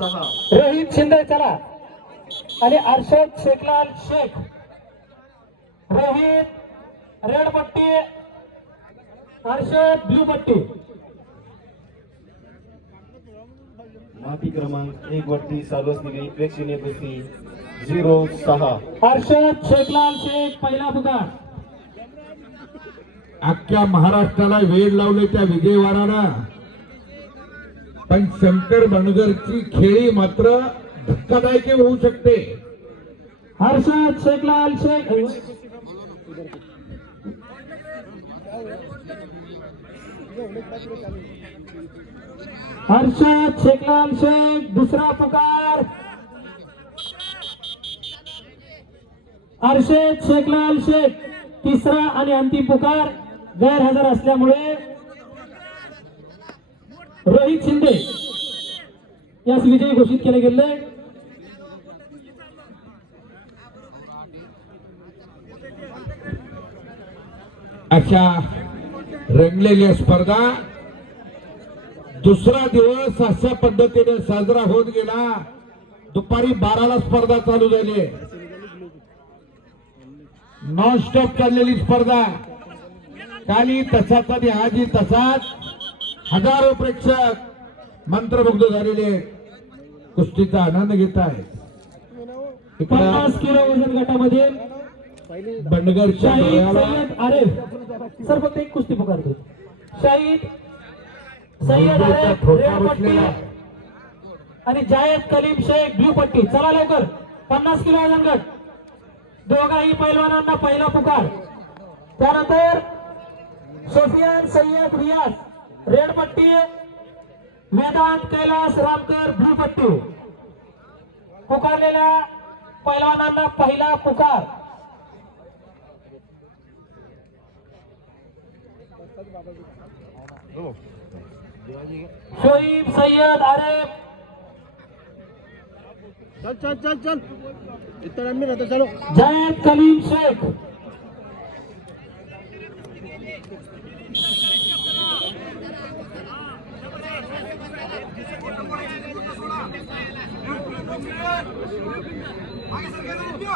6 रोहित शिंदे चला आणि अर्षद शेखलाल शेख. रोहित रेड पट्टी, अर्षद ब्लू पट्टी. माती क्रमांक 1 वरती चालू असलेली प्रेक्षणीय कुस्ती 0-6. अर्षद शेखलाल शेख पहिला पुकार. अख्ख्या महाराष्ट्राला वेळ लावले त्या विजयवाराला, पण शंकर बनगरची खेळी मात्र धक्कादायक होऊ शकते. हर्षद शेखलाल शेख. हर्षद शेखलाल शेख दुसरा पुकार. हर्षद शेखलाल शेख तिसरा आणि अंतिम पुकार. गैरहजर असल्यामुळे रोहित शिंदे यास विजयी घोषित केले गेले. अशा रंगलेल्या स्पर्धा दुसरा दिवस अशा पद्धतीने साजरा होत गेला. दुपारी 12ला स्पर्धा चालू झाली. नॉन स्टॉप चाललेली स्पर्धा. काली तसाच आणि आजही तसाच हजारो प्रेक्षक मंत्रमुग्ध झालेले कुस्तीचा आनंद घेत आहेत. 50 किलो वजन गटामध्ये बंडगरच्या शाहिद सय्यद आरिफ सर फक्त एक कुस्ती पुकारतो. शाहिद सय्यद आरिफ रेड पट्टी आणि जायद कलीम शेख ब्लू पट्टी. चला लवकर 50 किलो वजन गट. दोघाही पैलवानांना पहिला पुकार. त्यानंतर सोफियान सय्यद रियाज रेड पट्टी, वेदांत कैलास रामकर ब्लू पट्टी. पुकारलेल्या पैलवानांना पहिला पुकार. शोईब सय्यद आरिफ. चल चल चल चल इतना में रहता चलो. जायद कलीम शेख.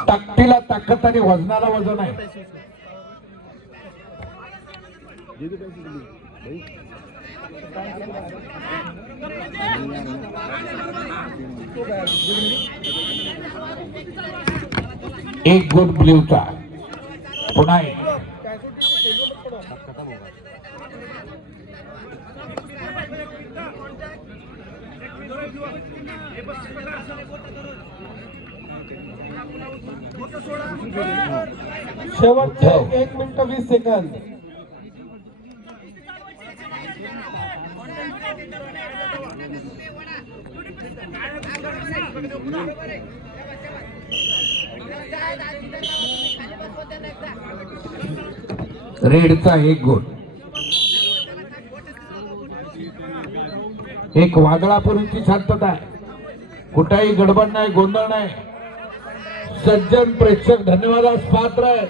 ताकदीला ताकद आणि वजनाला वजन आहे. एक गुड ब्ल्यूचा पुन्हा एक. शेवटचे 1 मिनिट 20 सेकंद. रेडचा एक गुण. एक वादळापूर्वीची शांतता आहे. कुठेही गडबड नाही, गोंधळ नाही. सज्जन प्रेक्षक धन्यवादास पात्र आहे.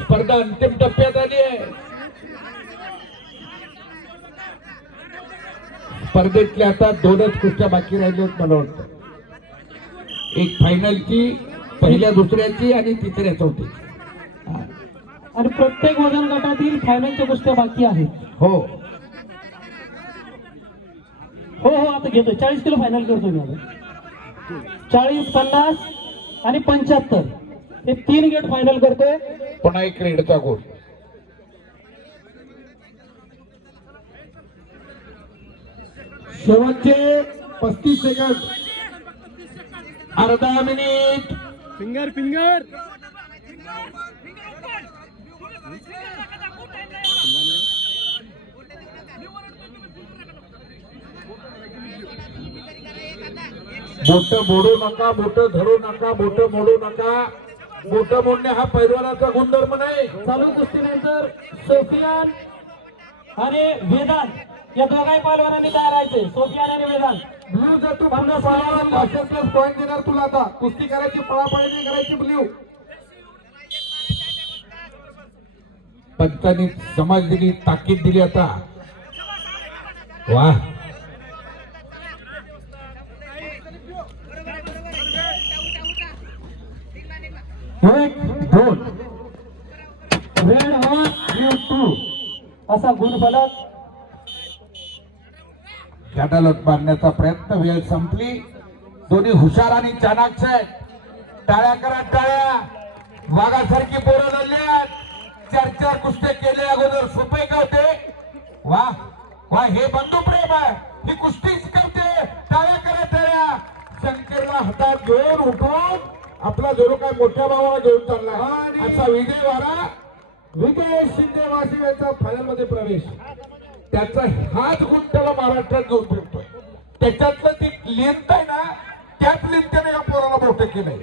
स्पर्धा अंतिम टप्प्यात आली आहे. स्पर्धेतल्या आता 2च कुस्त्या बाकी राहिल्या आहेत मला वाटतं. एक फायनलची, पहिल्या दुसऱ्याची आणि तिसऱ्या चौथीची. आणि प्रत्येक वजन गटातील फायनलच्या कुस्त्या बाकी आहेत. हो हो हो आता घेतोय. 40 किलो फायनल करतोय मी आता. 40, 50 आणि 75 हे 3 गेट फायनल करतोय. पुन्हा एक रेडचा गुण. शेवटचे 35 सेकंद. अर्धा मिनिट. फिंगर फिंगर बोट मोडू नका, बोट धरू नका, बोट मोडू नका. बोट मोडणे हा पैलवानाचा गुणधर्म नाही. चालू कुस्तीनंतर सोफियान आणि वेदांत या दोघाही पैलवानांनी तयार राहायचे. सोफियान आणि वेदांत. ब्ल्यू जर तू पुन्हा पैलवान 500+ पॉईंट देणार तुला. आता कुस्ती करायची, पळापळी नाही करायची. ब्ल्यू पंचांनी समाज दिली, ताकीद दिली. आता वाह 1-2 रेड 1 ब्ल्यू 2 असा गुणफलक. कॅटलॉग मारण्याचा प्रयत्न, वेळ संपली. दोन्ही हुशार आणि चाणाक्ष आहेत. टाळ्या करा टाळ्या. वाघासारखी पोरं झाल्यात. 4-4 कुस्त्या केले अगोदर सोपे का होते? वा वा, हे बंधुप्रेम आहे. ही कुस्तीच करते. टाळ्या करा टाळ्या. शंकरला हातात घेऊन उठून आपला जोर काय मोठ्या भावाला घेऊन चालला. असा विजय वारा. विकेश शिंदे वाशिम यांचा फायनल मध्ये प्रवेश. त्याचा हाच गुण त्याला महाराष्ट्रात घेऊन फिरतोय. त्याच्यातलं ती लिहित आहे ना, त्याच लिहित त्याने या पोराला मोठं केलंय.